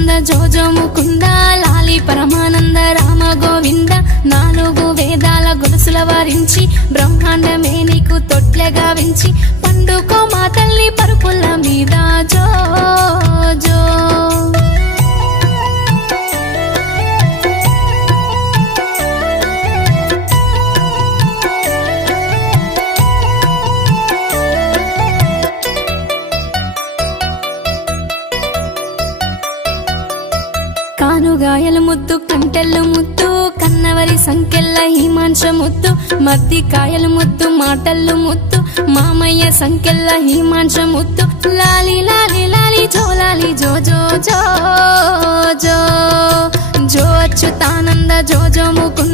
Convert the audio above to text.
అచ్యుతానంద జోజో ముకుంద లాలి పరమానంద రామ గోవింద నాలుగు వేదాల గొలుసుల వారించి బ్రహ్మాండమే నీకు తొట్లెగా వించి పండుకో మా తల్లి పరుపుల మీద జో జో కానుగాయలు ముద్దు కంటెల్లు ముద్దు కన్నవరి సంకెళ్ళ హిమాంశ ముద్దు మద్ది కాయలు ముద్దు మాటల్లు ముద్దు మామయ్య సంకెళ్ళ హిమాంశ ముద్దు లాలి లాలి లాలి జోలాలి జో జో జో జో జో అచ్యుతానంద జోజో ముకుంద